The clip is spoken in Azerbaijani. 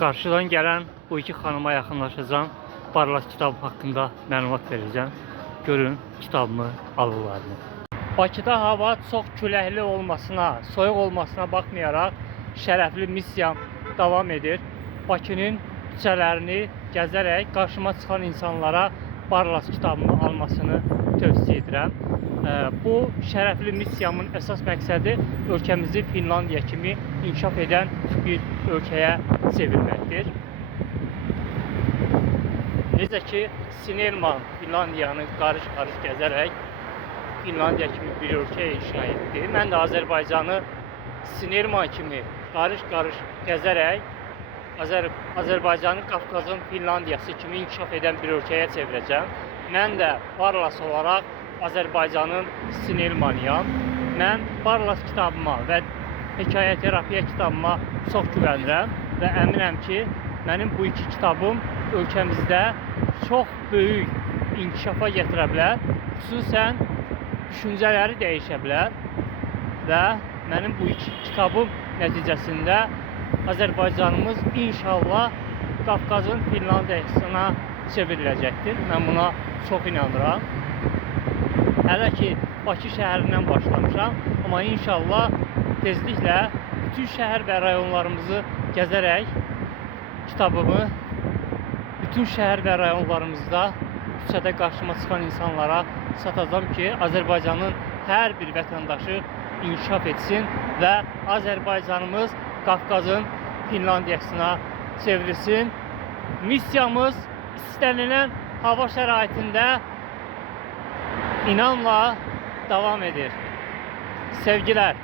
Qarşıdan gələn bu iki xanıma yaxınlaşacağım. Barlas kitabı haqqında məlumat verəcəm. Görün kitabımı alırlar. Bakıda hava çox küləkli olmasına, soyuq olmasına baxmayaraq şərəfli missiyam davam edir. Bakının küçələrini gəzərək qarşıma çıxan insanlara Barlas kitabımı almasını tövsiyə edirəm. Bu şərəfli missiyamın əsas məqsədi ölkəmizi Finlandiya kimi inkişaf edən bir ölkəyə çevirməkdir. Necə ki, Sinelman Finlandiyanı qarış-qarış gəzərək Finlandiya kimi bir ölkəyə inşa etdi. Mən də Azərbaycanı Sinelman kimi qarış-qarış gəzərək Azərbaycanı Qafqazın Finlandiyası kimi inkişaf edən bir ölkəyə çevirəcəm. Mən də Barlas olaraq Azərbaycanın Sinelmanıyam. Mən Barlas kitabıma və hekayə terapiya kitabıma çox güvənirəm və əminəm ki, mənim bu iki kitabım ölkəmizdə çox böyük inkişafa gətirə bilər. Xüsusən düşüncələri dəyişə bilər və mənim bu iki kitabım nəticəsində Azərbaycanımız inşallah Qafqazın Finlandiyasına çevriləcəkdir. Mən buna çox inanıram. Hələ ki, Bakı şəhərindən başlamışam, amma inşallah tezliklə bütün şəhər və rayonlarımızı gəzərək kitabımı bütün şəhər və rayonlarımızda küçədə qarşıma çıxan insanlara satacağım ki, Azərbaycanın hər bir vətəndaşı inkişaf etsin və Azərbaycanımız Qafqazın Finlandiyasına çevrilsin. Missiyamız istənilən hava şəraitində inanla davam edir. Sevgiler.